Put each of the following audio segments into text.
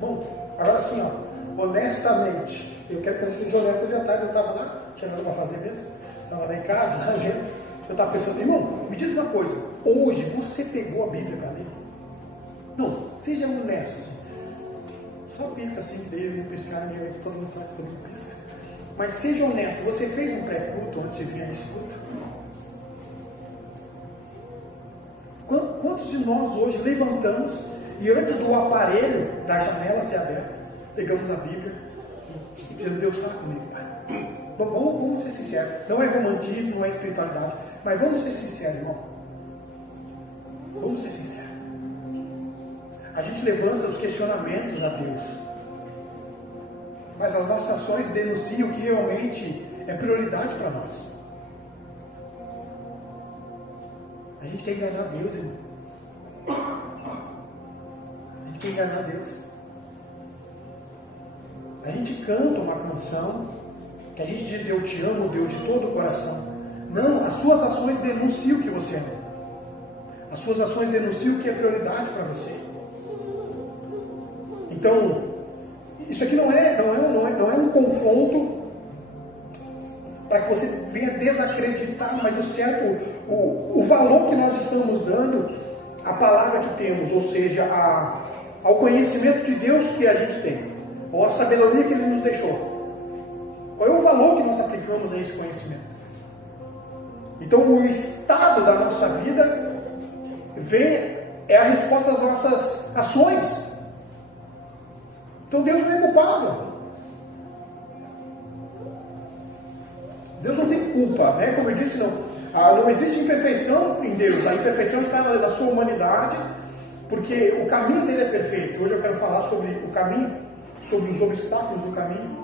Bom, agora sim, ó, honestamente, eu quero que vocês sejam honestos. Hoje à tarde eu estava lá, tinha nada para fazer mesmo, estava lá em casa, lá dentro. Eu estava pensando, irmão, me diz uma coisa, hoje você pegou a Bíblia para ler? Não, seja honesto. Assim. Só pisca assim, dele, piscar, todo mundo sabe que todo mundo pisca. Mas seja honesto, você fez um pré-culto antes de vir a esse culto? Quantos de nós hoje levantamos e antes do aparelho da janela ser aberta, pegamos a Bíblia e dizemos, Deus está comigo, Pai. Vamos ser sinceros, não é romantismo, não é espiritualidade, mas vamos ser sinceros, irmão. Vamos ser sinceros. A gente levanta os questionamentos a Deus, mas as nossas ações denunciam o que realmente é prioridade para nós. A gente quer enganar Deus, irmão. A gente quer enganar Deus. A gente canta uma canção que a gente diz, eu te amo, Deus, de todo o coração. Não, as suas ações denunciam que você ama. As suas ações denunciam o que é prioridade para você. Então, isso aqui não é um confronto para que você venha desacreditar, mas o certo, o valor que nós estamos dando à palavra que temos, ou seja, ao conhecimento de Deus que a gente tem, ou à sabedoria que Ele nos deixou. Qual é o valor que nós aplicamos a esse conhecimento? Então, o estado da nossa vida é a resposta das nossas ações. Então, Deus não é culpado. Deus não tem culpa, né? Como eu disse, não existe imperfeição em Deus. A imperfeição está na sua humanidade, porque o caminho dele é perfeito. Hoje eu quero falar sobre o caminho, sobre os obstáculos do caminho.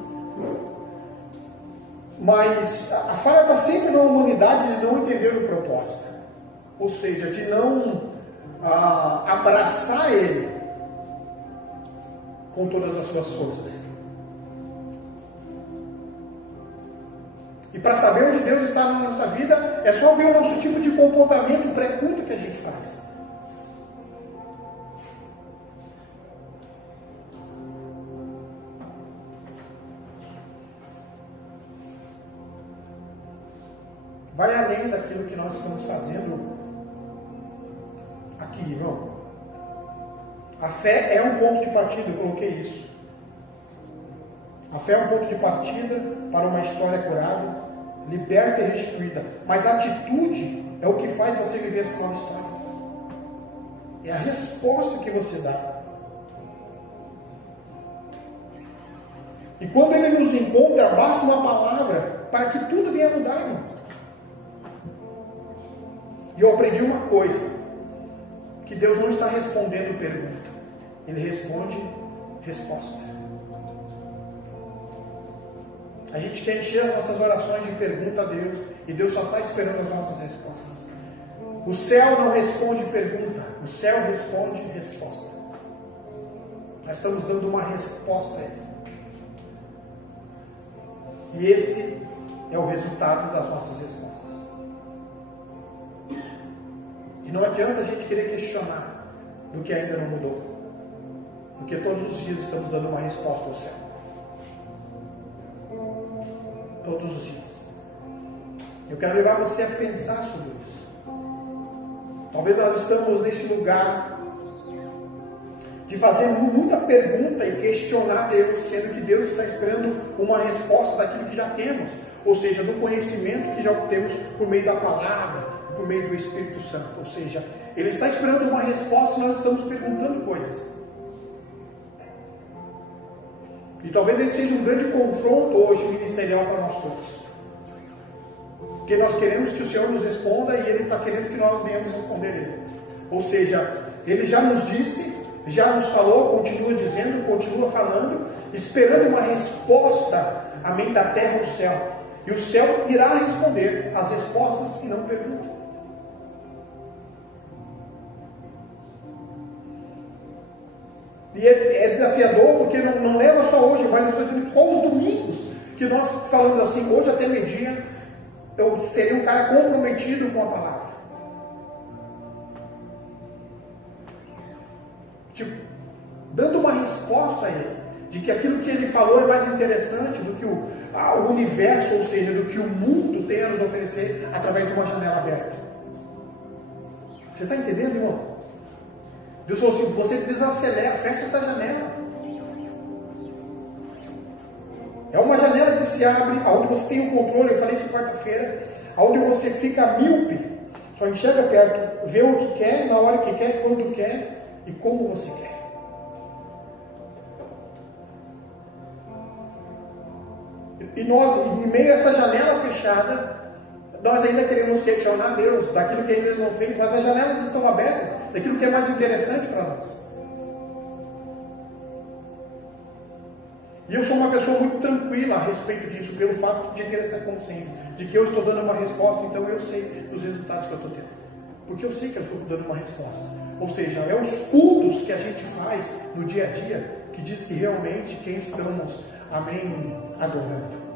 Mas a falha está sempre na humanidade de não entender o propósito, ou seja, de não abraçar Ele com todas as suas forças. E para saber onde Deus está na nossa vida, é só ver o nosso tipo de comportamento pré-culto que a gente faz. Vai além daquilo que nós estamos fazendo aqui, irmão. A fé é um ponto de partida, eu coloquei isso. A fé é um ponto de partida para uma história curada, liberta e restituída. Mas a atitude é o que faz você viver essa nova história. É a resposta que você dá. E quando Ele nos encontra, basta uma palavra para que tudo venha mudar, irmão. E eu aprendi uma coisa, que Deus não está respondendo pergunta, Ele responde resposta. A gente quer encher as nossas orações de pergunta a Deus, e Deus só está esperando as nossas respostas. O céu não responde pergunta, o céu responde resposta. Nós estamos dando uma resposta a Ele. E esse é o resultado das nossas respostas. E não adianta a gente querer questionar do que ainda não mudou. Porque todos os dias estamos dando uma resposta ao céu. Todos os dias. Eu quero levar você a pensar sobre isso. Talvez nós estamos nesse lugar de fazer muita pergunta e questionar Deus, sendo que Deus está esperando uma resposta daquilo que já temos. Ou seja, do conhecimento que já temos por meio da palavra, por meio do Espírito Santo. Ou seja, Ele está esperando uma resposta e nós estamos perguntando coisas. E talvez esse seja um grande confronto hoje ministerial para nós todos. Porque nós queremos que o Senhor nos responda e Ele está querendo que nós venhamos responder Ele. Ou seja, Ele já nos disse, já nos falou, continua dizendo, continua falando, esperando uma resposta à mente da terra e do céu. E o céu irá responder as respostas que não perguntam. E é desafiador porque não leva só hoje, mas nós estamos dizendo qual os domingos que nós falamos assim, hoje até meio-dia, eu seria um cara comprometido com a palavra. Tipo, dando uma resposta a Ele, de que aquilo que Ele falou é mais interessante do que o universo, ou seja, do que o mundo tem a nos oferecer através de uma janela aberta. Você está entendendo, irmão? Deus falou assim, você desacelera, fecha essa janela. É uma janela que se abre, onde você tem o controle, eu falei isso quarta-feira, onde você fica míope, só enxerga perto, vê o que quer, na hora que quer, quando quer e como você quer. E nós, em meio a essa janela fechada, nós ainda queremos questionar Deus daquilo que Ele não fez, mas as janelas estão abertas daquilo que é mais interessante para nós. E eu sou uma pessoa muito tranquila a respeito disso, pelo fato de ter essa consciência, de que eu estou dando uma resposta, então eu sei dos resultados que eu estou tendo. Porque eu sei que eu estou dando uma resposta. Ou seja, é os cultos que a gente faz no dia a dia que diz que realmente quem estamos, amém, adorando.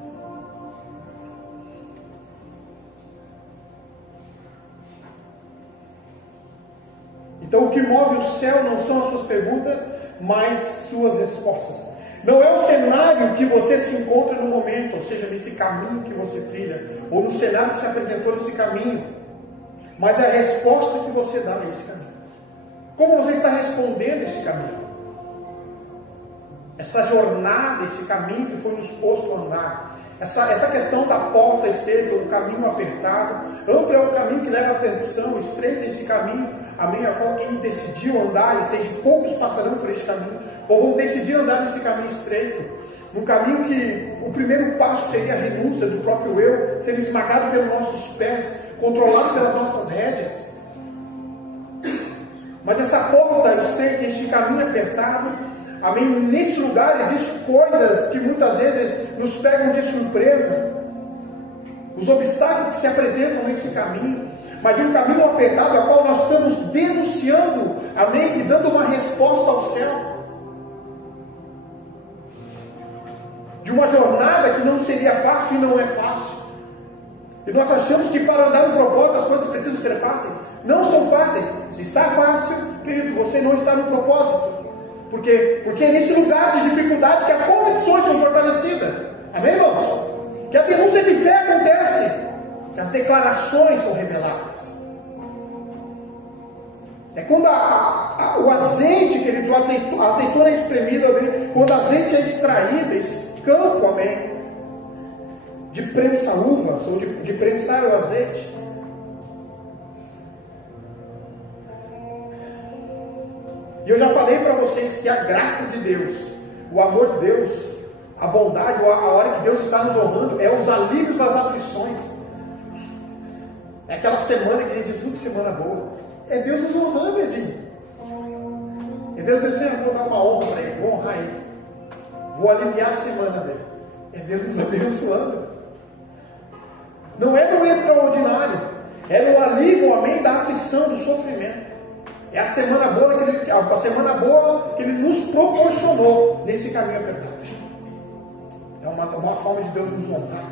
Então o que move o céu não são as suas perguntas, mas suas respostas. Não é o cenário que você se encontra no momento, ou seja, nesse caminho que você trilha, ou no cenário que se apresentou nesse caminho, mas é a resposta que você dá a esse caminho. Como você está respondendo esse caminho? Essa jornada, esse caminho que foi nos posto a andar, essa questão da porta estreita, o caminho apertado, amplo é o caminho que leva à perdição, estreito esse caminho, amém, a qual quem decidiu andar, e seja, poucos passarão por este caminho, ou vão decidir andar nesse caminho estreito, num caminho que o primeiro passo seria a renúncia do próprio eu, sendo esmagado pelos nossos pés, controlado pelas nossas rédeas. Mas essa porta estreita, este caminho apertado, amém, nesse lugar existem coisas que muitas vezes nos pegam de surpresa, os obstáculos que se apresentam nesse caminho, mas um caminho apertado, a qual nós estamos denunciando, amém, e dando uma resposta ao céu. De uma jornada que não seria fácil e não é fácil. E nós achamos que para andar no propósito as coisas precisam ser fáceis. Não são fáceis. Se está fácil, querido, você não está no propósito. Por quê? Porque é nesse lugar de dificuldade que as convicções são fortalecidas. Amém, irmãos? Que a denúncia de fé acontece. Que as declarações são reveladas. É quando o azeite, queridos, a azeitona é espremida, amém? Quando o azeite é extraído, esse campo, amém, de prensa uvas, ou de prensar o azeite, e eu já falei para vocês que a graça de Deus, o amor de Deus, a bondade, a hora que Deus está nos honrando, é os alívios das aflições. É aquela semana que a gente diz, que semana boa. É Deus nos honrando, Edinho. É Deus dizendo, eu vou dar uma honra para Ele, vou honrar Ele. Vou aliviar a semana dele. É Deus nos abençoando. Não é no extraordinário. É no alívio, amém, da aflição, do sofrimento. É a semana boa que Ele nos proporcionou nesse caminho apertado. É uma forma de Deus nos honrar,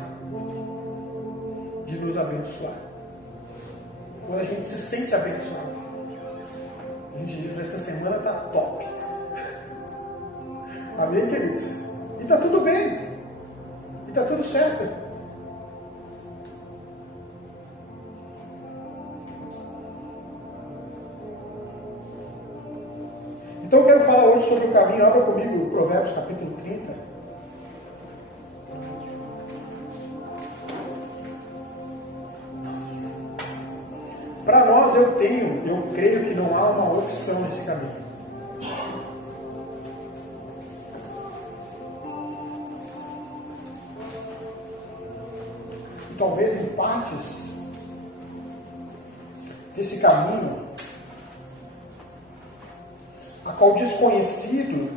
de nos abençoar. Quando a gente se sente abençoado, a gente diz, essa semana está top. Amém, queridos? E está tudo bem. E está tudo certo. Então eu quero falar hoje sobre o caminho. Abra comigo Provérbios capítulo 30. Para nós eu creio que não há uma opção nesse caminho. E talvez em partes desse caminho, a qual desconhecido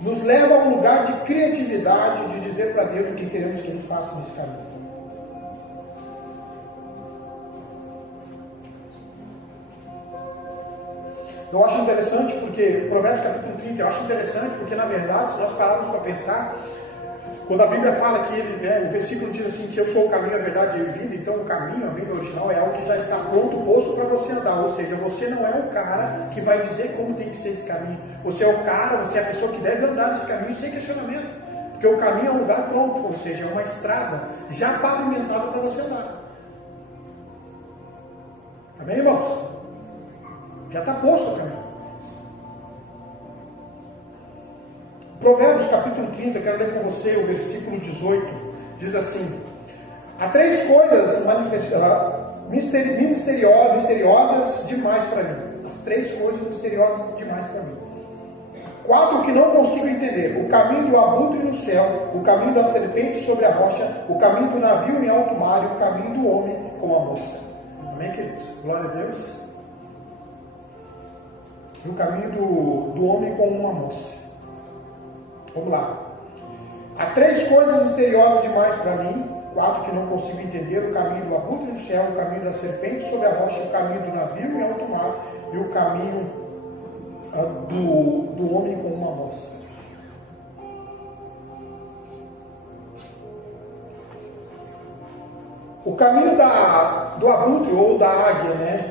nos leva a um lugar de criatividade, de dizer para Deus o que queremos que Ele faça nesse caminho. Eu acho interessante porque, Provérbios capítulo 30, eu acho interessante porque, na verdade, se nós pararmos para pensar, Quando a Bíblia fala que ele, o versículo diz assim, que eu sou o caminho, a verdade e a vida, então o caminho, a Bíblia original, é algo que já está pronto, posto para você andar. Ou seja, você não é o cara que vai dizer como tem que ser esse caminho. Você é o cara, você é a pessoa que deve andar nesse caminho sem questionamento. Porque o caminho é um lugar pronto, ou seja, é uma estrada já pavimentada para você andar. Amém, irmãos? Já está posto o caminho. Provérbios capítulo 30, quero ler com você o versículo 18, diz assim: há três coisas misteriosas demais para mim. As três coisas misteriosas demais para mim. Quatro que não consigo entender: o caminho do abutre no céu, o caminho da serpente sobre a rocha, o caminho do navio em alto mar e o caminho do homem com a moça. Amém, queridos? Glória a Deus. E o caminho do homem com uma moça. Vamos lá. Há três coisas misteriosas demais para mim, quatro que não consigo entender: o caminho do abutre no céu, o caminho da serpente sobre a rocha, o caminho do navio em alto mar e o caminho do homem com uma moça. O caminho do abutre ou da águia, né?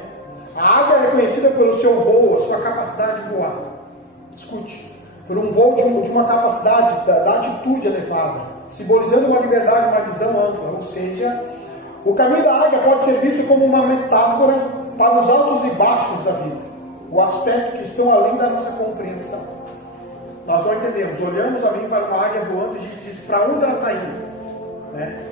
A águia é conhecida pelo seu voo, a sua capacidade de voar. Escute. Por um voo de uma capacidade, da atitude elevada, simbolizando uma liberdade, uma visão ampla. Ou seja, o caminho da águia pode ser visto como uma metáfora para os altos e baixos da vida, o aspecto que estão além da nossa compreensão. Nós não entendemos, olhamos para uma águia voando e a gente diz para onde ela está indo, né?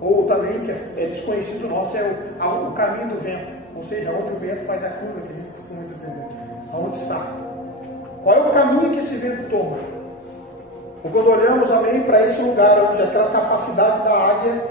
Ou também, que é desconhecido nosso, é o caminho do vento, ou seja, onde o vento faz a curva, que a gente costuma dizer, aonde está. Qual é o caminho que esse vento toma? Ou quando olhamos, para esse lugar, onde aquela capacidade da águia,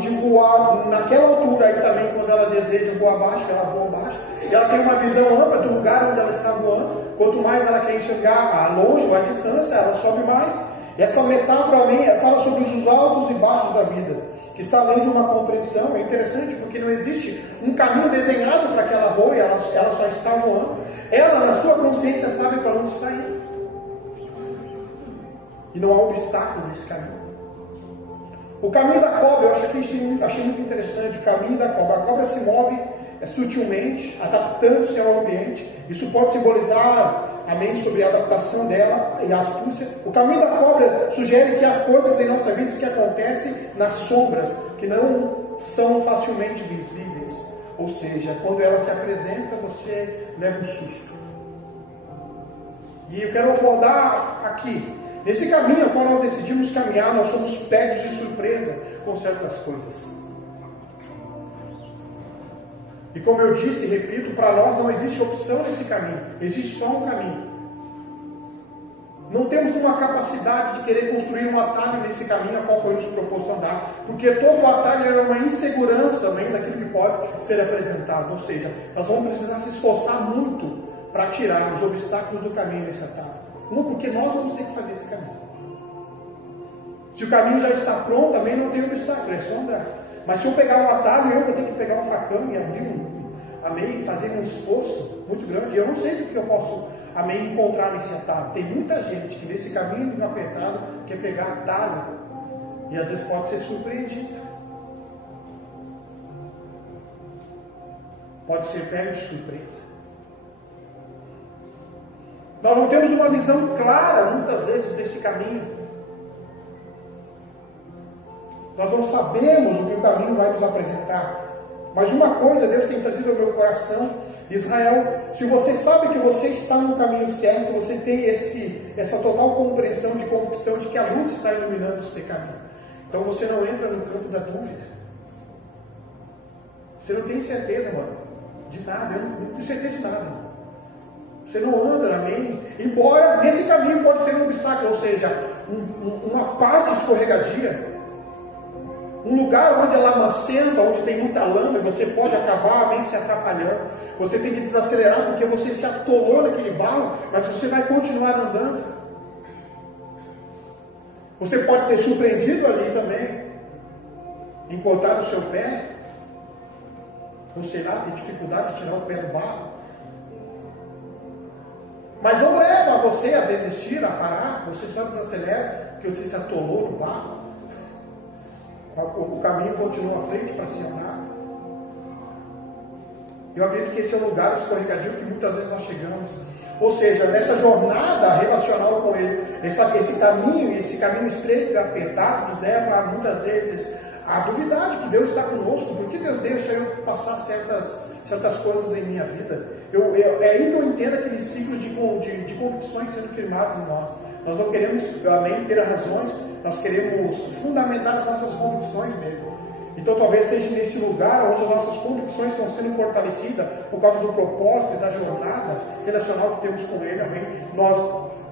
de voar naquela altura, aí também quando ela deseja voar baixo, ela voa baixo, e ela tem uma visão ampla do lugar onde ela está voando. Quanto mais ela quer enxergar a longe ou a distância, ela sobe mais. E essa metáfora fala sobre os altos e baixos da vida, que está além de uma compreensão. É interessante porque não existe um caminho desenhado para que ela voe, ela só está voando. Ela, na sua consciência, sabe para onde está indo. E não há obstáculo nesse caminho. O caminho da cobra, eu achei muito interessante. O caminho da cobra. A cobra se move sutilmente, adaptando-se ao ambiente. Isso pode simbolizar, sobre a adaptação dela e a astúcia. O caminho da cobra sugere que há coisas em nossa vida que acontecem nas sombras, que não são facilmente visíveis. Ou seja, quando ela se apresenta, você leva um susto. E eu quero abordar aqui. Nesse caminho ao qual nós decidimos caminhar, nós somos pegos de surpresa com certas coisas. E como eu disse e repito, para nós não existe opção nesse caminho. Existe só um caminho. Não temos uma capacidade de querer construir um atalho nesse caminho a qual foi nos proposto andar. Porque todo atalho é uma insegurança além daquilo que pode ser apresentado. Ou seja, nós vamos precisar se esforçar muito para tirar os obstáculos do caminho nesse atalho. Porque nós vamos ter que fazer esse caminho. Se o caminho já está pronto, também não tem obstáculo, é só andar. Mas se eu pegar um atalho, eu vou ter que pegar um facão e abrir fazer um esforço muito grande. Eu não sei do que eu posso, encontrar nesse atalho. Tem muita gente que nesse caminho apertado quer pegar atalho e às vezes pode ser surpreendido. Pode ser pego de surpresa. Nós não temos uma visão clara, muitas vezes, desse caminho. Nós não sabemos o que o caminho vai nos apresentar. Mas uma coisa Deus tem trazido ao meu coração: Israel, se você sabe que você está no caminho certo, você tem essa total compreensão de convicção de que a luz está iluminando o seu caminho. Então você não entra no campo da dúvida. Você não tem certeza, mano, de nada. Eu não tenho certeza de nada, mano. Você não anda, embora nesse caminho pode ter um obstáculo, ou seja, uma parte escorregadia, um lugar onde é lamacenta, onde tem muita lama, e você pode acabar se atrapalhando. Você tem que desacelerar porque você se atolou naquele barro, mas você vai continuar andando. Você pode ser surpreendido ali também, encontrar o seu pé, ou sei lá, ter dificuldade de tirar o pé do barro. Mas não leva você a desistir, a parar, você só desacelera, porque você se atolou no barro. O caminho continua à frente para se andar. Eu acredito que esse é o lugar escorregadio que muitas vezes nós chegamos. Ou seja, nessa jornada relacional com Ele, esse caminho estreito e apertado nos leva muitas vezes a duvidar de que Deus está conosco. Por que Deus deixa eu passar certas coisas em minha vida? É aí que eu entendo aquele ciclo de convicções sendo firmadas em nós. Nós não queremos, amém, ter razões, nós queremos fundamentar as nossas convicções nele. Então talvez seja nesse lugar onde as nossas convicções estão sendo fortalecidas por causa do propósito e da jornada relacional que temos com Ele, amém? Nós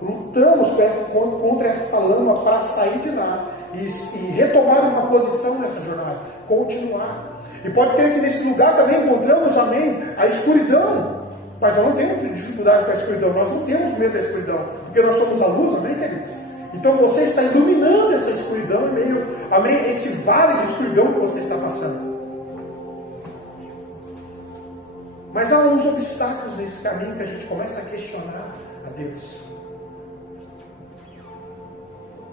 lutamos contra essa lama para sair de lá e retomar uma posição nessa jornada, continuar. E pode ter que nesse lugar também encontramos, amém, a escuridão. Mas nós não temos dificuldade com a escuridão, nós não temos medo da escuridão, porque nós somos a luz, amém, queridos? Então você está iluminando essa escuridão em meio, amém, esse vale de escuridão que você está passando. Mas há uns obstáculos nesse caminho que a gente começa a questionar a Deus.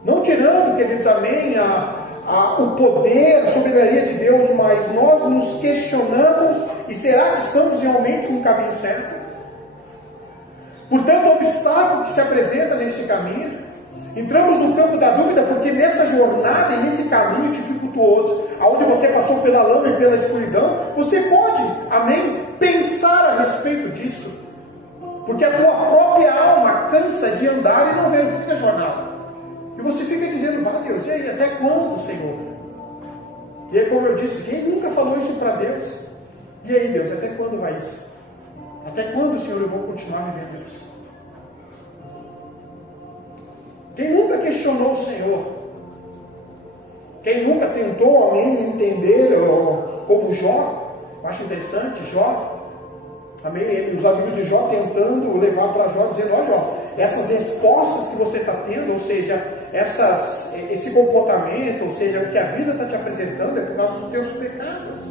Não tirando, queridos, amém, o poder, a soberania de Deus, mas nós nos questionamos, e será que estamos realmente no caminho certo? Portanto, o obstáculo que se apresenta nesse caminho, entramos no campo da dúvida, porque nessa jornada e nesse caminho dificultuoso, onde você passou pela lama e pela escuridão, você pode, amém, pensar a respeito disso, porque a tua própria alma cansa de andar e não ver o fim da jornada, e você fica dizendo, Deus, e aí, até quando, Senhor? E aí, como eu disse, quem nunca falou isso para Deus? E aí, Deus, até quando vai isso? Até quando, Senhor, eu vou continuar vivendo isso? Quem nunca questionou o Senhor? Quem nunca tentou, amém, entender, como Jó? Eu acho interessante, Jó, amém, os amigos de Jó tentando levar para Jó, dizendo, Jó, essas respostas que você está tendo, ou seja, esse comportamento, ou seja, o que a vida está te apresentando é por causa dos teus pecados.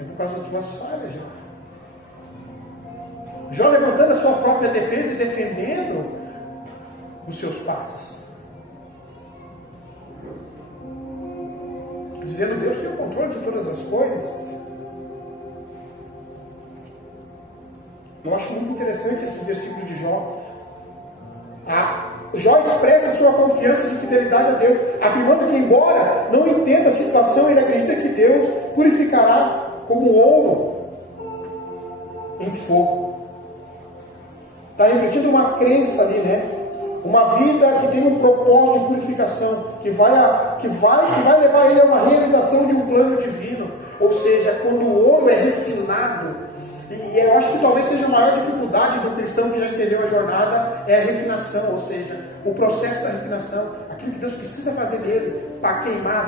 É por causa das tuas falhas, Jó. Jó levantando a sua própria defesa e defendendo os seus passos. Dizendo, Deus tem o controle de todas as coisas. Eu acho muito interessante esses versículos de Jó. Jó expressa sua confiança de fidelidade a Deus, afirmando que, embora não entenda a situação, ele acredita que Deus purificará como ouro em fogo. Está refletindo uma crença ali, né? Uma vida que tem um propósito de purificação, que vai levar ele a uma realização de um plano divino. Ou seja, quando o ouro é refinado, e eu acho que talvez seja a maior dificuldade do cristão que já entendeu a jornada, é a refinação, ou seja, o processo da refinação, aquilo que Deus precisa fazer nele, para queimar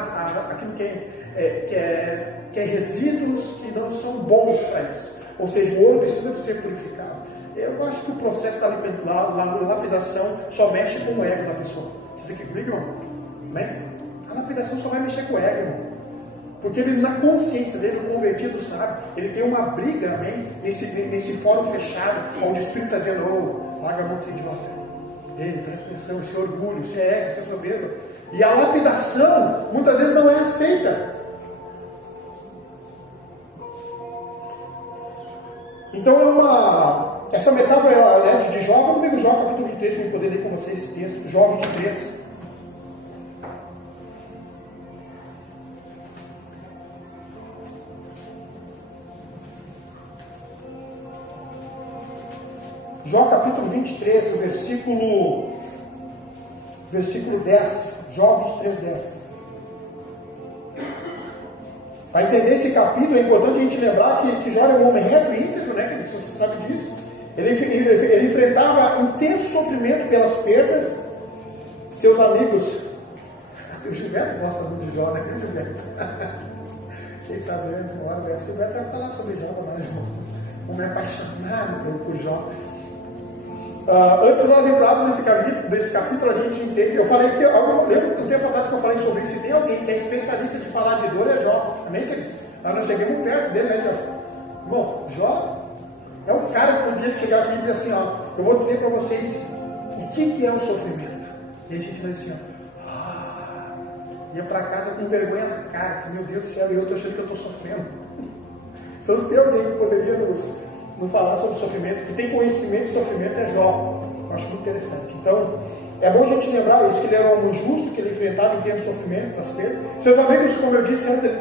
aquilo que é resíduos que não são bons para isso. Ou seja, o ouro precisa de ser purificado. Eu acho que o processo da lapidação só mexe com o ego da pessoa. Você tem que comigo, irmão? Né? A lapidação só vai mexer com o ego, irmão. Porque ele, na consciência dele, o convertido sabe, ele tem uma briga, amém? Nesse fórum fechado, onde o Espírito está dizendo, larga a mão de ser idiota. Ei, presta atenção, esse orgulho, isso é ego, isso é soberba. E a lapidação, muitas vezes, não é aceita. Então essa metáfora, né, de Jó, vamos ver o Jó capítulo 23, para eu poder ler com vocês esse texto, Jó 23. Jó capítulo 23, o versículo 10, Jó 23, 10. Para entender esse capítulo, é importante a gente lembrar que Jó era um homem reto e íntegro, né, que você sabe disso. Ele enfrentava intenso sofrimento pelas perdas. Seus amigos, o Gilberto gosta muito de Jó, né, Gilberto? Quem sabe, né, uma hora dessa, o Gilberto vai falar sobre Jó, mas um homem apaixonado por Jó. Antes nós entrarmos nesse capítulo, a gente entende. Eu falei que, eu lembro um tempo atrás que eu falei sobre isso. Se tem alguém que é especialista de falar de dor, é Jó. Amém, queridos? Nós chegamos perto dele, né, Jó? Bom, Jó é um cara que podia chegar aqui e dizer assim, eu vou dizer para vocês o que é o sofrimento. E a gente vai dizer assim, ia para casa com vergonha na cara, assim, meu Deus do céu, e eu estou achando que eu estou sofrendo. Se tem alguém que poderia nos falar sobre sofrimento, que tem conhecimento de sofrimento, é Jó. Eu acho muito interessante. Então, é bom a gente lembrar isso, que ele era um homem justo, que ele enfrentava intensos sofrimentos, nas perdas. Seus amigos, como eu disse antes, ele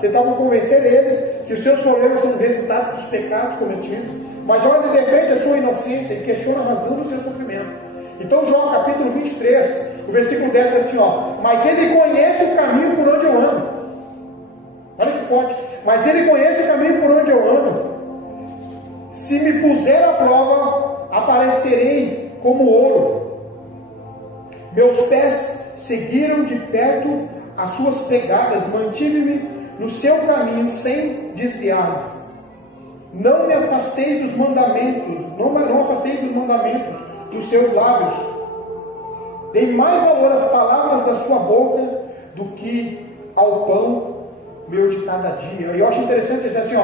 tentavam convencer eles que os seus problemas são resultado dos pecados cometidos. Mas Jó, ele defende a sua inocência e questiona a razão do seu sofrimento. Então, Jó, capítulo 23, o versículo 10 é assim, mas ele conhece o caminho por onde eu ando. Olha que forte. Mas ele conhece o caminho por onde eu ando. Se me puser à prova, aparecerei como ouro. Meus pés seguiram de perto as suas pegadas, mantive-me no seu caminho sem desviar. Não me afastei dos mandamentos, não afastei dos mandamentos dos seus lábios. Dei mais valor às palavras da sua boca do que ao pão meu de cada dia. E eu acho interessante dizer assim,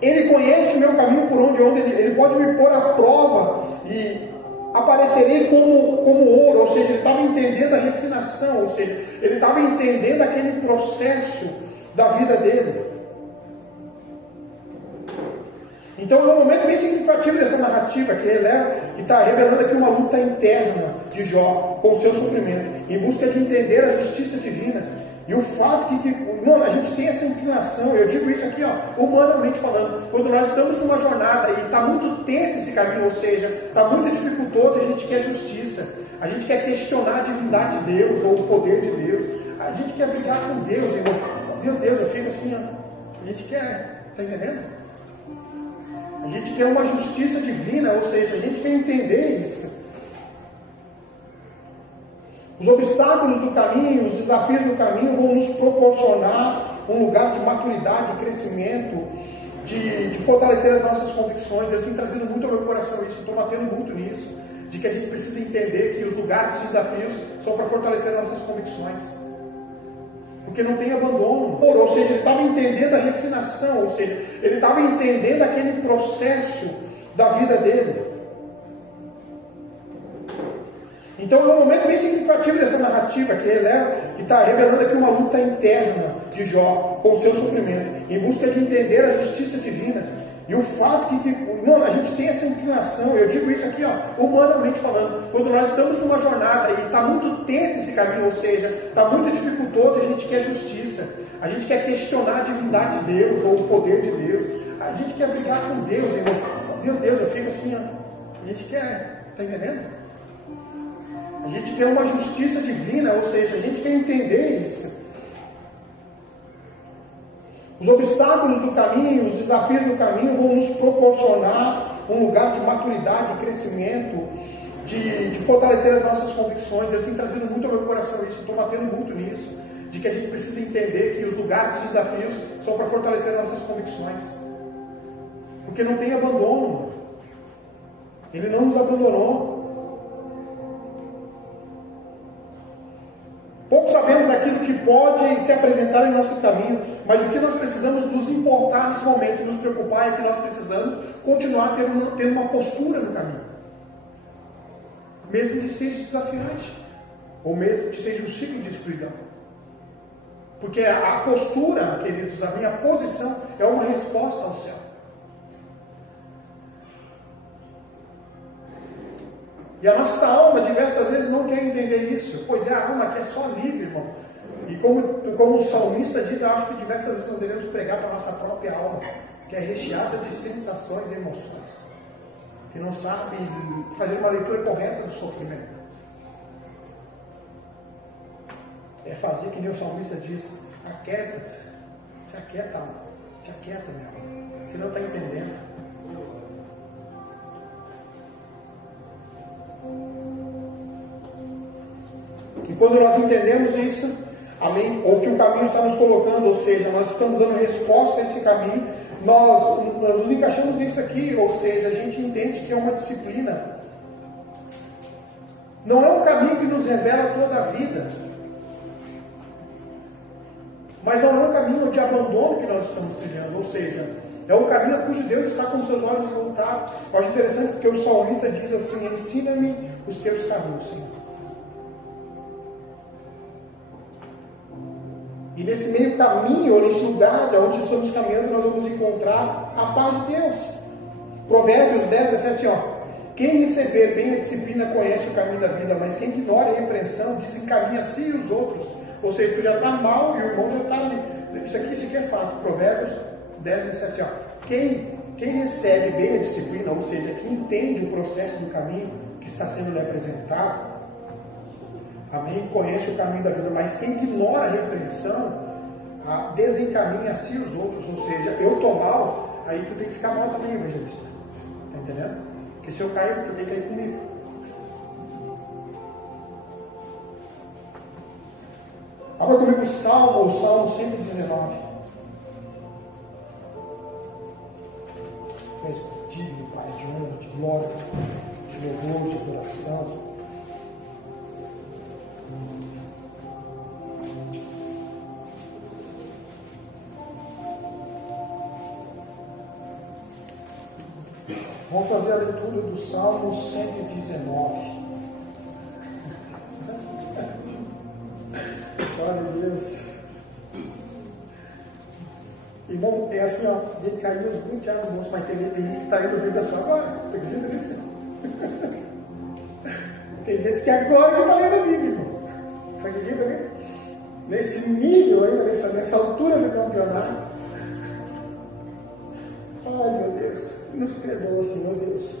ele conhece o meu caminho por onde eu ando, ele pode me pôr à prova e aparecerei como ouro, ou seja, ele estava entendendo a refinação, ou seja, ele estava entendendo aquele processo da vida dele. Então é um momento bem significativo dessa narrativa, que ele está revelando aqui uma luta interna de Jó com o seu sofrimento, em busca de entender a justiça divina. E o fato a gente tem essa inclinação, eu digo isso aqui, humanamente falando, quando nós estamos numa jornada e está muito tenso esse caminho, ou seja, está muito dificultoso, a gente quer justiça, a gente quer questionar a divindade de Deus ou o poder de Deus, a gente quer brigar com Deus, irmão. Meu Deus, eu fico assim, a gente quer, está entendendo? A gente quer uma justiça divina, ou seja, a gente quer entender isso. Os obstáculos do caminho, os desafios do caminho vão nos proporcionar um lugar de maturidade, de crescimento, de fortalecer as nossas convicções. Deus tem trazido muito ao meu coração isso, estou batendo muito nisso, de que a gente precisa entender que os lugares de desafios são para fortalecer as nossas convicções. Porque não tem abandono. Ou seja, ele estava entendendo a refinação, ou seja, ele estava entendendo aquele processo da vida dele. Então é um momento bem significativo dessa narrativa, que está revelando aqui uma luta interna de Jó com o seu sofrimento, em busca de entender a justiça divina. E o fato a gente tem essa inclinação, eu digo isso aqui, humanamente falando, quando nós estamos numa jornada e está muito tenso esse caminho, ou seja, está muito dificultoso, a gente quer justiça, a gente quer questionar a divindade de Deus ou o poder de Deus, a gente quer brigar com Deus, irmão. Meu Deus, eu fico assim, a gente quer, está entendendo? A gente quer uma justiça divina, ou seja, a gente quer entender isso. Os obstáculos do caminho, os desafios do caminho vão nos proporcionar um lugar de maturidade, de crescimento, de fortalecer as nossas convicções. Deus tem trazido muito ao meu coração isso, estou batendo muito nisso, de que a gente precisa entender que os lugares de desafios são para fortalecer as nossas convicções. Porque não tem abandono. Ele não nos abandonou. Pouco sabemos daquilo que pode se apresentar em nosso caminho, mas o que nós precisamos nos importar nesse momento, nos preocupar, é que nós precisamos continuar tendo uma postura no caminho. Mesmo que seja desafiante, ou mesmo que seja um ciclo de escuridão. Porque a postura, queridos, a minha posição é uma resposta ao céu. E a nossa alma, diversas vezes, não quer entender isso. Pois é, a alma quer só livre, irmão. E como o salmista diz, eu acho que diversas vezes não devemos pregar para a nossa própria alma, que é recheada de sensações e emoções, que não sabe fazer uma leitura correta do sofrimento. É fazer que nem o salmista diz, aquieta-te, se aquieta, alma, te aquieta, minha alma. Você não está entendendo. E quando nós entendemos isso, amém, ou que o caminho está nos colocando, ou seja, nós estamos dando resposta a esse caminho, nós nos encaixamos nisso aqui, ou seja, a gente entende que é uma disciplina. Não é um caminho que nos revela toda a vida, mas não é um caminho de abandono que nós estamos trilhando, ou seja, É o caminho cujo Deus está com seus olhos voltados. Eu acho interessante porque o salmista diz assim: ensina-me os teus caminhos, Senhor. E nesse meio caminho, ou nesse lugar onde estamos caminhando, nós vamos encontrar a paz de Deus. Provérbios 10, 17, assim, ó. Quem receber bem a disciplina conhece o caminho da vida, mas quem ignora a repreensão desencaminha a si e os outros. Ou seja, tu já está mal e o irmão já está ali. Isso aqui é fato. Provérbios 10, 17, assim, ó. Quem recebe bem a disciplina, ou seja, quem entende o processo do caminho que está sendo lhe apresentado, amém, conhece o caminho da vida, mas quem ignora a repreensão, desencaminha a si e os outros. Ou seja, eu estou mal, aí tu tem que ficar mal também, evangelista. Está entendendo? Porque se eu cair, tu tem que cair comigo. Abra comigo o Salmo 119. Digno, Pai, de honra, de glória, de louvor, de adoração. Vamos fazer a leitura do Salmo 119. Glória a Deus. Irmão, é assim, ó, de cair os 20 anos no moço, mas tem gente que está lendo a Bíblia só agora. Tem gente nisso. Tem gente que agora está lendo a Bíblia, irmão. Acredita nisso? Nesse nível ainda, nessa altura do campeonato. Ai, meu Deus. Nos perdoa, Senhor Deus.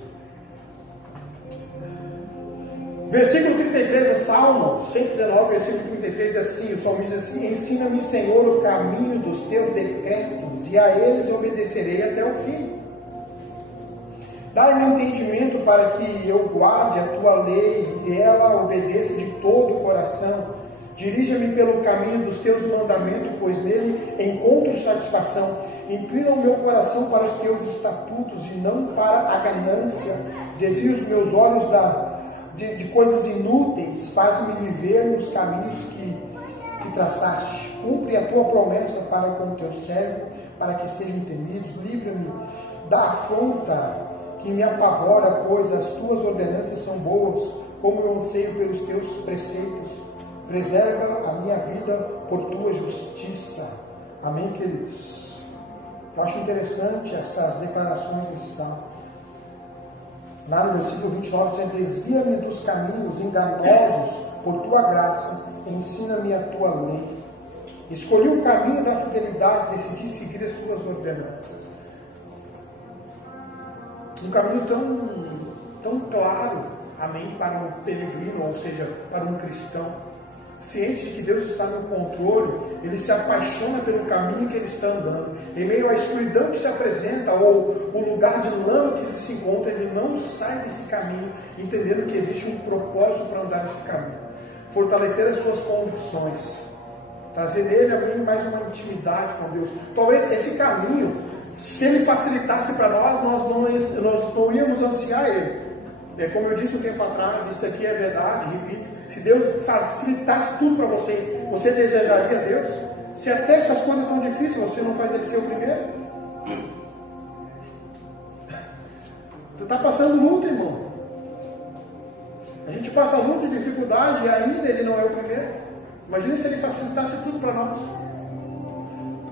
Versículo 33 é Salmo 119, versículo 33 é assim, o salmista diz assim: ensina-me, Senhor, o caminho dos teus decretos, e a eles obedecerei até o fim. Dai-me entendimento para que eu guarde a tua lei e ela obedeça de todo o coração. Dirija-me pelo caminho dos teus mandamentos, pois nele encontro satisfação. Inclina o meu coração para os teus estatutos e não para a ganância. Desvia os meus olhos de coisas inúteis. Faz-me viver nos caminhos que traçaste. Cumpre a tua promessa para com o teu servo, para que sejam temidos. Livra-me da afronta que me apavora, pois as tuas ordenanças são boas, como eu anseio pelos teus preceitos. Preserva a minha vida por tua justiça. Amém, queridos? Eu acho interessante essas declarações desse salmo. Lá no versículo 29, diz: desvia-me dos caminhos enganosos por tua graça, ensina-me a tua lei. Escolhi o caminho da fidelidade, decidi seguir as tuas ordenanças. Um caminho tão claro, amém, para um peregrino, ou seja, para um cristão. Ciente de que Deus está no controle, ele se apaixona pelo caminho que ele está andando. Em meio à escuridão que se apresenta, ou o lugar de lama que ele se encontra, ele não sai desse caminho, entendendo que existe um propósito para andar nesse caminho. Fortalecer as suas convicções, trazer nele, amém, mais uma intimidade com Deus. Talvez esse caminho, se ele facilitasse para nós não íamos ansiar ele. Como eu disse um tempo atrás, isso aqui é verdade, repito. Se Deus facilitasse tudo para você, você desejaria a Deus? Se até essas coisas tão difíceis, você não faz ele ser o primeiro? Você está passando luta, irmão. A gente passa luta e dificuldade e ainda ele não é o primeiro. Imagina se ele facilitasse tudo para nós.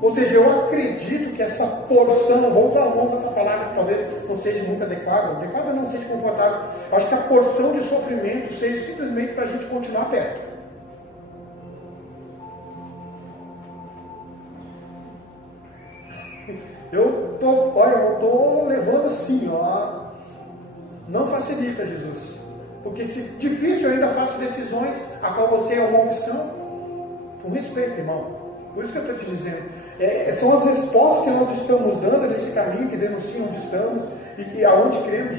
Ou seja, eu acredito que essa porção, vamos usar essa palavra que talvez não seja muito adequada não seja confortável. Acho que a porção de sofrimento seja simplesmente para a gente continuar perto. Eu estou levando assim, ó. Não facilita, Jesus. Porque se difícil eu ainda faço decisões a qual você é uma opção. Com respeito, irmão. Por isso que eu estou te dizendo. São as respostas que nós estamos dando nesse caminho que denunciam onde estamos e aonde queremos,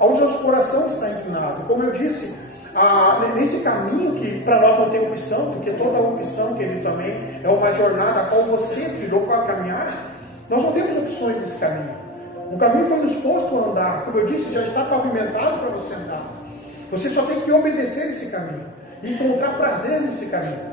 aonde nosso coração está inclinado. Como eu disse, nesse caminho que para nós não tem opção, porque toda opção, queridos, amém, é uma jornada a qual você trilhou para caminhar. Nós não temos opções nesse caminho. O caminho foi nos posto a andar. Como eu disse, já está pavimentado para você andar. Você só tem que obedecer esse caminho e encontrar prazer nesse caminho.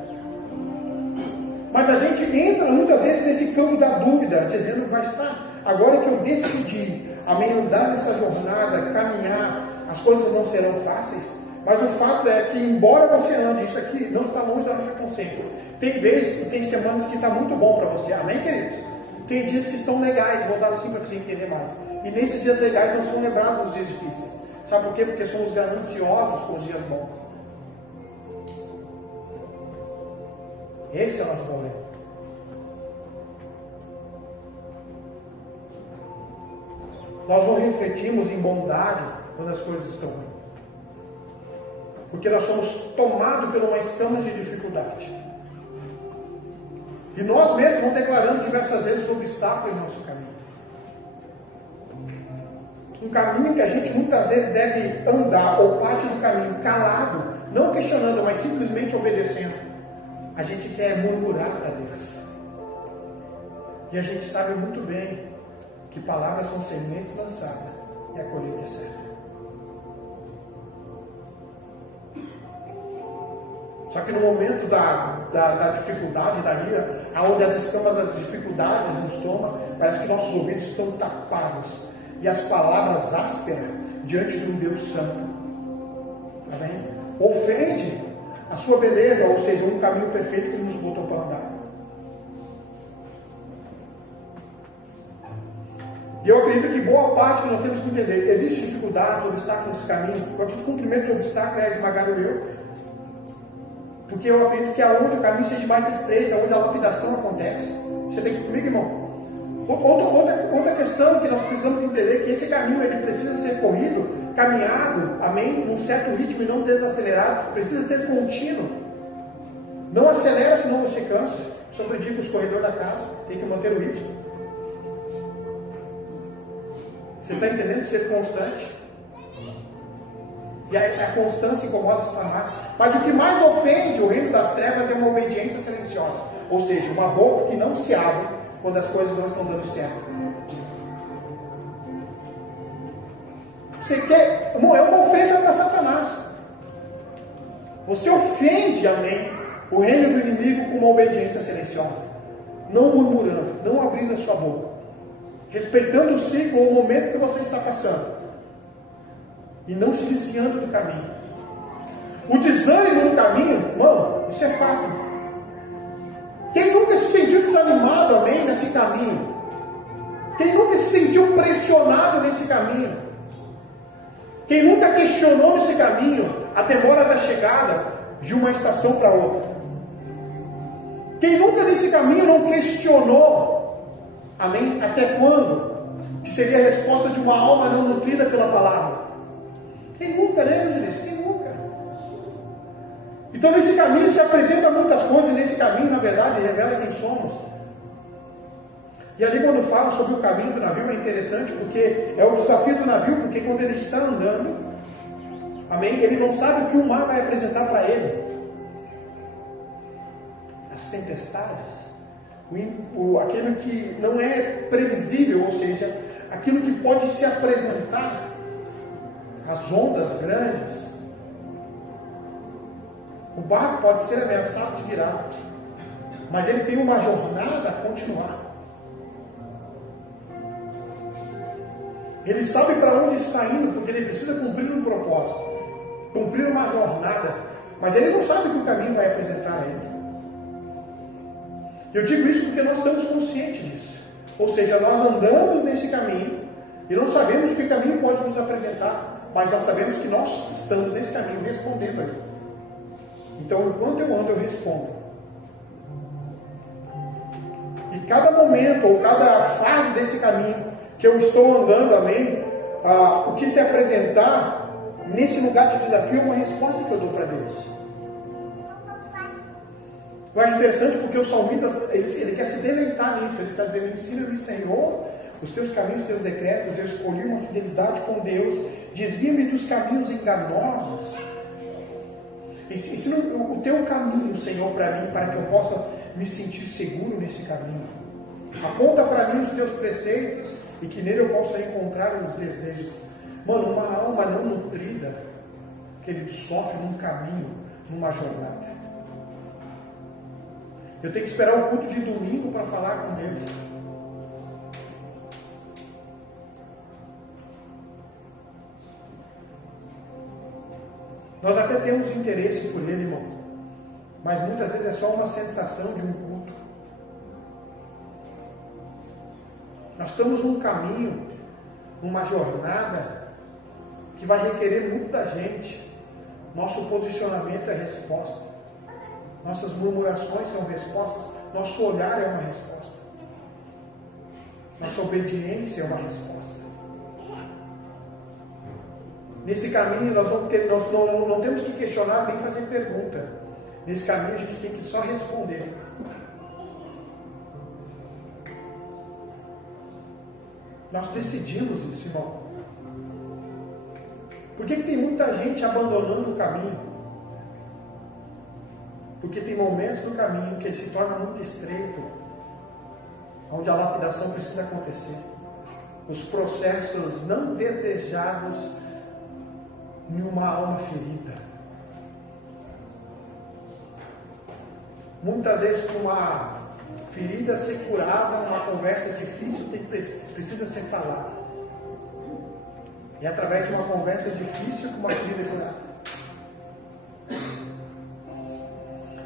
Mas a gente entra muitas vezes nesse campo da dúvida, dizendo, vai estar, agora que eu decidi, amém, andar nessa jornada, caminhar, as coisas não serão fáceis. Mas o fato é que, embora você ande, isso aqui não está longe da nossa consciência. Tem vezes e tem semanas que está muito bom para você, amém, queridos? Tem dias que estão legais, vou dar assim para você entender mais. E nesses dias legais não são lembrados os dias difíceis. Sabe por quê? Porque somos gananciosos com os dias bons. Esse é o nosso problema. Nós não refletimos em bondade quando as coisas estão ruins. Porque nós somos tomados por uma escama de dificuldade. E nós mesmos vamos declarando diversas vezes o obstáculo em nosso caminho. Um caminho que a gente muitas vezes deve andar, ou parte do caminho, calado, não questionando, mas simplesmente obedecendo. A gente quer murmurar para Deus. E a gente sabe muito bem que palavras são sementes lançadas e a colheita é certa. Só que no momento da dificuldade, da ira, onde as escamas das dificuldades nos tomam, parece que nossos ouvidos estão tapados. E as palavras ásperas diante de um Deus santo, amém? Ofende a sua beleza, ou seja, um caminho perfeito que Ele nos botou para andar. E eu acredito que boa parte que nós temos que entender, existem dificuldades, obstáculos nesse caminho. Eu acredito que o primeiro obstáculo é esmagar o eu. Porque eu acredito que aonde o caminho seja mais estreito, aonde a lapidação acontece. Você tem que ir comigo, irmão? Outra questão que nós precisamos entender é que esse caminho ele precisa ser corrido, caminhado, amém, num certo ritmo e não desacelerado, precisa ser contínuo. Não acelera, senão você cansa. Sobre digo os corredores da casa, tem que manter o ritmo. Você está entendendo? Ser constante. E a constância incomoda Satanás. Mas o que mais ofende o reino das trevas é uma obediência silenciosa. Ou seja, uma boca que não se abre quando as coisas não estão dando certo. Você quer... é uma ofensa para Satanás. Você ofende, amém, o reino do inimigo com uma obediência silenciosa. Não murmurando, não abrindo a sua boca. Respeitando o ciclo ou o momento que você está passando. E não se desviando do caminho. O desânimo no caminho, irmão, isso é fato. Quem nunca se sentiu desanimado, amém, nesse caminho? Quem nunca se sentiu pressionado nesse caminho? Quem nunca questionou nesse caminho a demora da chegada de uma estação para outra? Quem nunca nesse caminho não questionou, amém, até quando? Que seria a resposta de uma alma não nutrida pela palavra? Quem nunca, né, Evangelista? Quem nunca? Então nesse caminho se apresenta muitas coisas, e nesse caminho, na verdade, revela quem somos. E ali quando fala sobre o caminho do navio é interessante, porque é o desafio do navio, porque quando ele está andando, amém, ele não sabe o que o mar vai apresentar para ele. As tempestades, aquilo que não é previsível, ou seja, aquilo que pode se apresentar, as ondas grandes. O barco pode ser ameaçado de virar, mas ele tem uma jornada a continuar. Ele sabe para onde está indo, porque ele precisa cumprir um propósito, cumprir uma jornada, mas ele não sabe o que o caminho vai apresentar a ele. Eu digo isso porque nós estamos conscientes disso. Ou seja, nós andamos nesse caminho e não sabemos o que o caminho pode nos apresentar, mas nós sabemos que nós estamos nesse caminho respondendo a ele. Então, enquanto eu ando, eu respondo. E cada momento, ou cada fase desse caminho que eu estou andando, amém, o que se apresentar nesse lugar de desafio é uma resposta que eu dou para Deus. Eu acho interessante porque o salmista, ele quer se deleitar nisso. Ele está dizendo, ensina-me, Senhor, os teus caminhos, os teus decretos. Eu escolhi uma fidelidade com Deus. Desvia-me dos caminhos enganosos. Ensina o teu caminho, Senhor, para mim, para que eu possa me sentir seguro nesse caminho. Aponta para mim os teus preceitos e que nele eu possa encontrar os desejos. Mano, uma alma não nutrida, que ele sofre num caminho, numa jornada. Eu tenho que esperar o culto de domingo para falar com Deus. Nós até temos interesse por Ele, irmão, mas muitas vezes é só uma sensação de um culto. Nós estamos num caminho, numa jornada que vai requerer muito da gente. Nosso posicionamento é resposta. Nossas murmurações são respostas. Nosso olhar é uma resposta. Nossa obediência é uma resposta. Nesse caminho nós não temos que questionar nem fazer pergunta. Nesse caminho a gente tem que só responder. Nós decidimos isso, irmão. Por que tem muita gente abandonando o caminho? Porque tem momentos do caminho que ele se torna muito estreito, onde a lapidação precisa acontecer. Os processos não desejados em uma alma ferida. Muitas vezes, para uma ferida ser curada, uma conversa difícil precisa ser falada. E é através de uma conversa difícil que uma ferida é curada.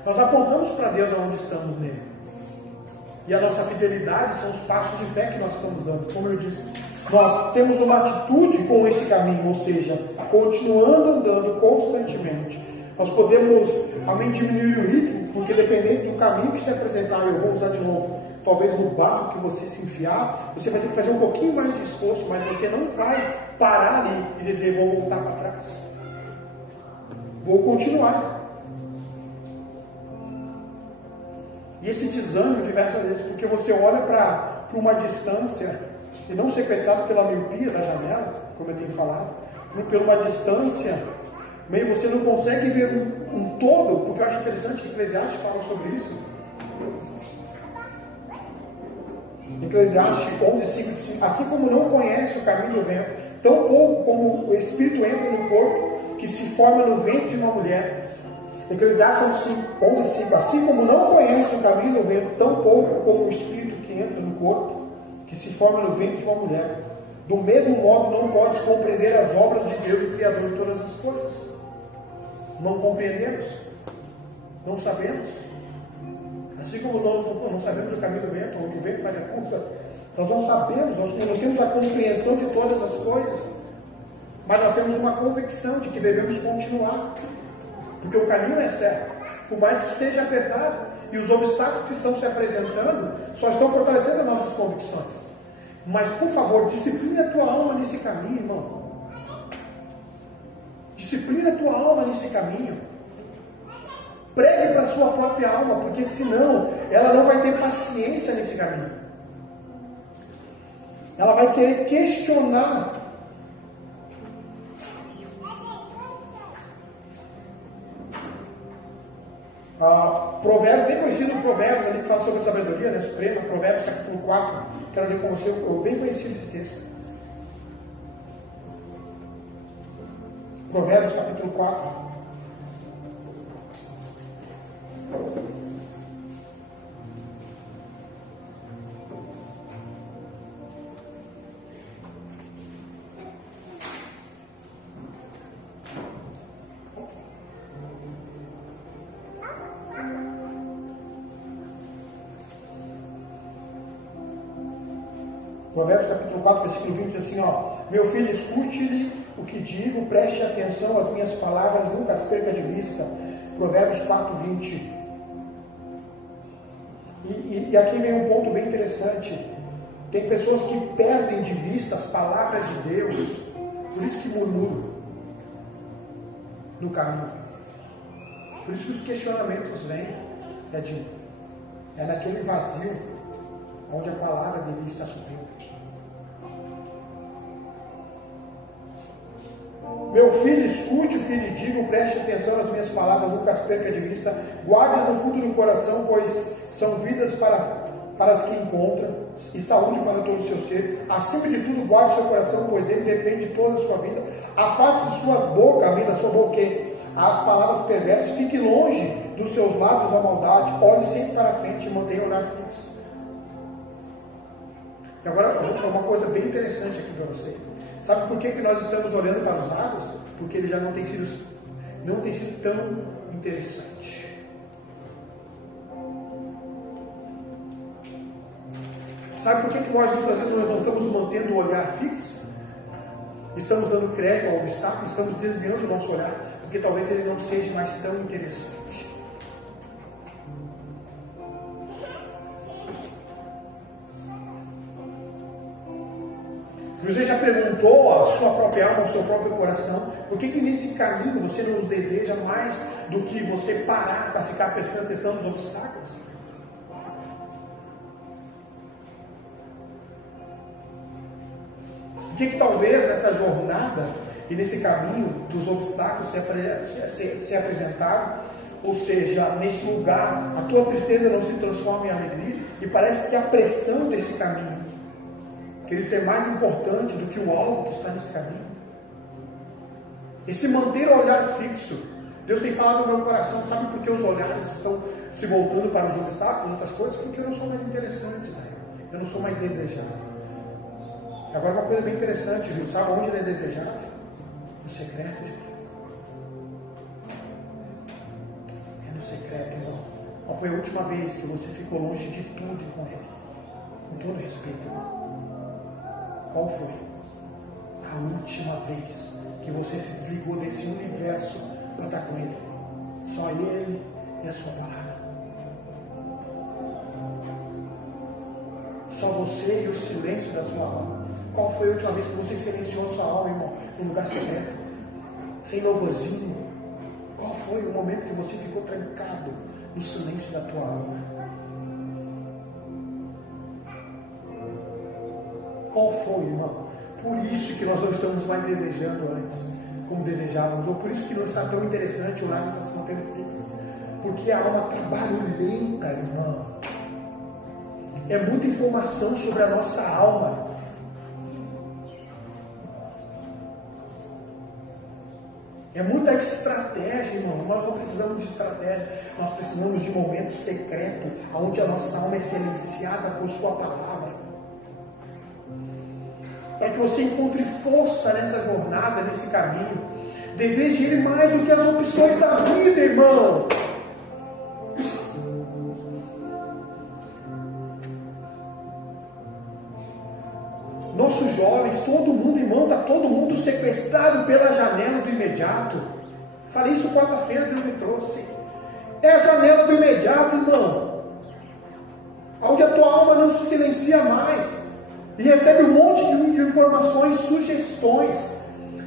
Nós apontamos para Deus aonde estamos nele. E a nossa fidelidade são os passos de fé que nós estamos dando. Como eu disse, nós temos uma atitude com esse caminho, ou seja, continuando andando constantemente. Nós podemos realmente diminuir o ritmo, porque dependendo do caminho que se apresentar, eu vou usar de novo, talvez no barro que você se enfiar, você vai ter que fazer um pouquinho mais de esforço, mas você não vai parar ali e dizer, vou voltar para trás. Vou continuar. E esse desânimo diversas vezes, porque você olha para uma distância, e não sequestrado pela miopia da janela, como eu tenho falado, por uma distância, meio você não consegue ver um todo, porque eu acho interessante que Eclesiastes fala sobre isso. Eclesiastes 11:5, assim como não conhece o caminho do vento, tão pouco como o Espírito entra no corpo, que se forma no ventre de uma mulher. Eclesiastes 11:5, assim como não conhece o caminho do vento, tão pouco como o Espírito que entra no corpo, que se forma no ventre de uma mulher. Do mesmo modo, não podes compreender as obras de Deus, o Criador de todas as coisas. Não compreendemos, não sabemos. Assim como nós não sabemos o caminho do vento, onde o vento faz a curva, nós não sabemos, nós não temos a compreensão de todas as coisas, mas nós temos uma convicção de que devemos continuar, porque o caminho é certo, por mais que seja apertado, e os obstáculos que estão se apresentando só estão fortalecendo as nossas convicções. Mas, por favor, discipline a tua alma nesse caminho, irmão. Discipline a tua alma nesse caminho. Pregue para a sua própria alma, porque senão ela não vai ter paciência nesse caminho. Ela vai querer questionar. Provérbios, bem conhecido Provérbios, ali que fala sobre sabedoria, né, suprema, Provérbios capítulo 4, quero ler com você, bem conhecido esse texto. Provérbios capítulo 4. Provérbios capítulo 4, versículo 20 diz assim, meu filho, escute-lhe o que digo, preste atenção às minhas palavras, nunca as perca de vista. Provérbios 4, 20. E aqui vem um ponto bem interessante. Tem pessoas que perdem de vista as palavras de Deus, por isso que murmuram no caminho. Por isso que os questionamentos vêm, é naquele vazio onde a palavra devia estar suprindo. Meu filho, escute o que lhe digo, preste atenção nas minhas palavras, nunca as perca de vista, guarde-as no fundo do coração, pois são vidas para as que encontram, e saúde para todo o seu ser. Acima de tudo, guarde seu coração, pois dele depende toda a sua vida. Afaste de suas bocas, da sua boca, as palavras perversas, fique longe dos seus lábios a maldade, olhe sempre para frente e mantenha o olhar fixo. E agora eu vou falar uma coisa bem interessante aqui para você. Sabe por que nós estamos olhando para os lados? Porque ele já não tem sido tão interessante. Sabe por que nós muitas vezes não estamos mantendo o olhar fixo? Estamos dando crédito ao obstáculo, estamos desviando o nosso olhar, porque talvez ele não seja mais tão interessante. Você já perguntou à sua própria alma, ao seu próprio coração, por que nesse caminho você não os deseja mais do que você parar para ficar prestando atenção nos obstáculos? Por que talvez nessa jornada e nesse caminho dos obstáculos se apresentaram, ou seja, nesse lugar, a tua tristeza não se transforma em alegria e parece que a pressão desse caminho, queridos, é mais importante do que o alvo que está nesse caminho. Esse manter o olhar fixo, Deus tem falado no meu coração, sabe por que os olhares estão se voltando para os obstáculos, outras coisas? Porque eu não sou mais interessante, Israel. Eu não sou mais desejado. Agora uma coisa bem interessante, Júlio, sabe onde ele é desejado? No secreto, Júlio. É no secreto, irmão. Qual foi a última vez que você ficou longe de tudo com ele? Com todo respeito, irmão. Qual foi a última vez que você se desligou desse universo para estar com ele? Só ele e a sua palavra. Só você e o silêncio da sua alma. Qual foi a última vez que você silenciou sua alma, irmão, no lugar secreto? Sem louvorzinho? Qual foi o momento que você ficou trancado no silêncio da tua alma? Qual foi, irmão? Por isso que nós não estamos mais desejando antes, como desejávamos, ou por isso que não está tão interessante, o lado está se mantendo fixo. Porque a alma está barulhenta, irmão. É muita informação sobre a nossa alma. É muita estratégia, irmão. Nós não precisamos de estratégia, nós precisamos de momento secreto, onde a nossa alma é silenciada por sua palavra. Para que você encontre força nessa jornada, nesse caminho. Deseje Ele mais do que as opções da vida, irmão. Nossos jovens, todo mundo, irmão, está todo mundo sequestrado pela janela do imediato. Falei isso quarta-feira, Deus me trouxe. É a janela do imediato, irmão. Onde a tua alma não se silencia mais. E recebe um monte de informações, sugestões.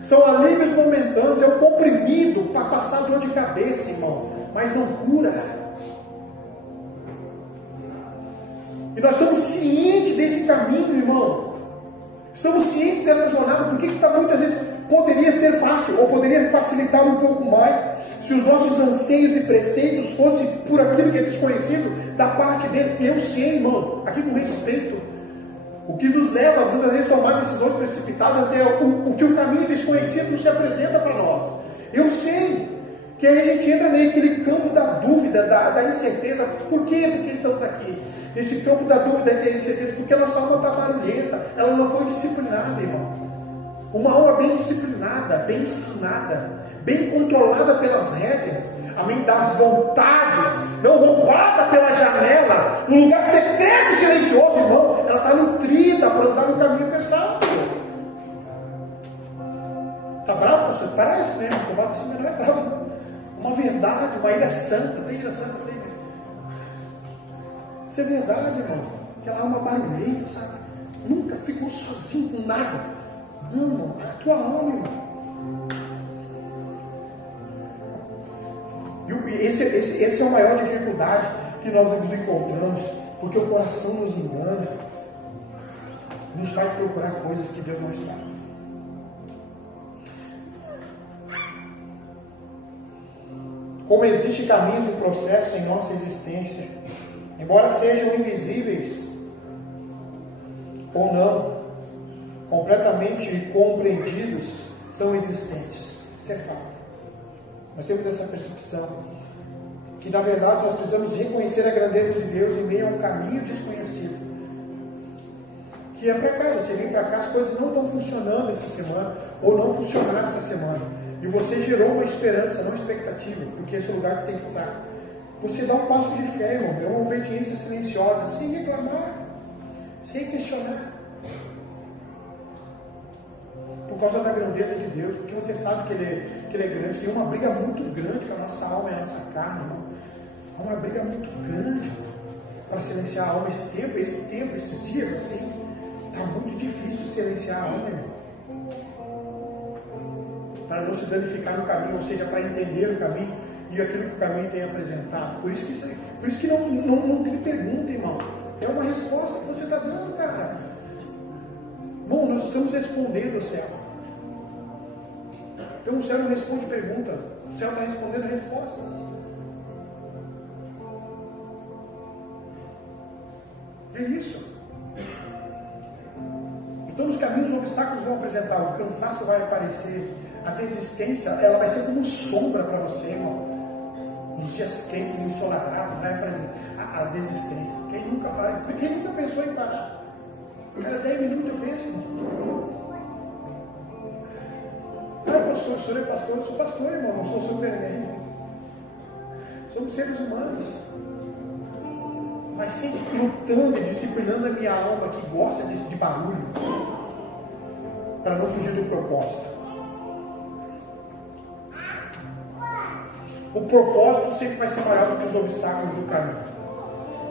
São alívios momentâneos, é o comprimido para passar dor de cabeça, irmão. Mas não cura. E nós estamos cientes desse caminho, irmão. Estamos cientes dessa jornada. Por que muitas vezes poderia ser fácil, ou poderia facilitar um pouco mais, se os nossos anseios e preceitos fossem por aquilo que é desconhecido da parte dele? Eu sei, irmão, aqui com respeito. O que nos leva, muitas vezes, a tomar decisões precipitadas é o que o caminho desconhecido nos se apresenta para nós. Eu sei que aí a gente entra naquele campo da dúvida, da incerteza. Por quê? Porque estamos aqui. Nesse campo da dúvida e da incerteza, porque a nossa alma está barulhenta, ela não foi disciplinada, irmão. Uma alma bem disciplinada, bem ensinada, bem controlada pelas rédeas, amém, das vontades, não roubada pela janela, no lugar secreto e silencioso, irmão, ela está nutrida para andar no caminho apertado. Está bravo, pastor? Parece, né? Tomado assim, mas não é bravo, não. Uma verdade, uma ilha santa, tem ilha santa, tem. Isso é verdade, irmão. Aquela alma barulhenta, sabe? Nunca ficou sozinho com nada. Não, irmão, é a tua alma, irmão. E essa é a maior dificuldade que nós nos encontramos, porque o coração nos engana, nos faz procurar coisas que Deus não está. Como existem caminhos e processos em nossa existência, embora sejam invisíveis ou não, completamente compreendidos, são existentes. Isso é fato. Nós temos essa percepção que na verdade nós precisamos reconhecer a grandeza de Deus em meio a um caminho desconhecido. Que é para cá, você vem para cá, as coisas não estão funcionando essa semana, ou não funcionaram essa semana. E você gerou uma esperança, não expectativa, porque esse é o lugar que tem que estar. Você dá um passo de fé, irmão, é uma obediência silenciosa, sem reclamar, sem questionar. Por causa da grandeza de Deus, porque você sabe que Ele é grande. Tem uma briga muito grande com a nossa alma e a nossa carne, irmão. Há uma briga muito grande para silenciar a alma. Esse tempo, esses dias assim, está muito difícil silenciar a alma, irmão. Para não se danificar no caminho, ou seja, para entender o caminho e aquilo que o caminho tem apresentado. Por isso que não tem pergunta, irmão. É uma resposta que você está dando, cara. Bom, nós estamos respondendo ao céu. Então o céu não responde pergunta, o céu está respondendo respostas. É isso. Então os caminhos, os obstáculos vão apresentar, o cansaço vai aparecer, a desistência, ela vai ser como sombra para você, irmão. Nos dias quentes, ensolarados, vai aparecer a desistência. Quem nunca pensou em parar? Cada 10 minutos eu penso, irmão. Pastor, o senhor é pastor? Eu sou pastor, irmão, não sou Superman. Somos seres humanos. Mas sempre lutando e disciplinando a minha alma que gosta de barulho, para não fugir do propósito. O propósito sempre vai ser maior do que os obstáculos do caminho.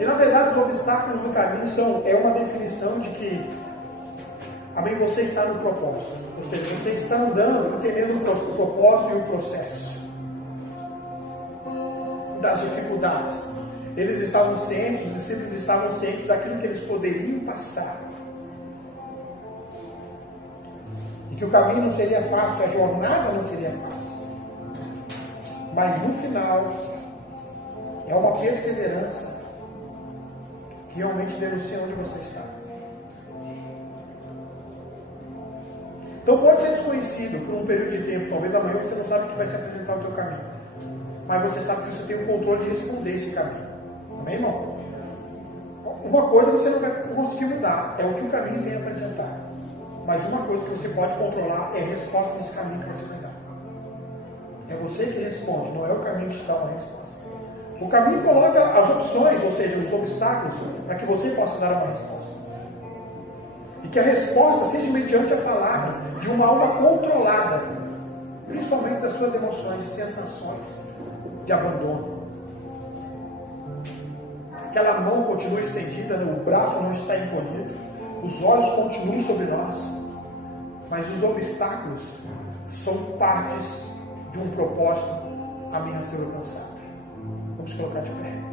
E na verdade os obstáculos do caminho é uma definição de que, amém, você está no propósito. Ou seja, você está andando, entendendo o propósito e o processo das dificuldades. Eles estavam cientes, os discípulos estavam cientes daquilo que eles poderiam passar. E que o caminho não seria fácil, a jornada não seria fácil. Mas no final, é uma perseverança que realmente denuncia onde você está. Então pode ser desconhecido por um período de tempo, talvez amanhã você não sabe o que vai se apresentar no teu caminho. Mas você sabe que você tem o controle de responder esse caminho. Amém, irmão? Uma coisa você não vai conseguir mudar, é o que o caminho tem a apresentar. Mas uma coisa que você pode controlar é a resposta nesse caminho que você vai dar. É você que responde, não é o caminho que te dá uma resposta. O caminho coloca as opções, ou seja, os obstáculos, para que você possa dar uma resposta. E que a resposta seja mediante a palavra de uma alma controlada, principalmente das suas emoções e sensações de abandono. Aquela mão continua estendida, o braço não está encolhido, os olhos continuam sobre nós, mas os obstáculos são partes de um propósito a ser alcançado. Vamos colocar de pé.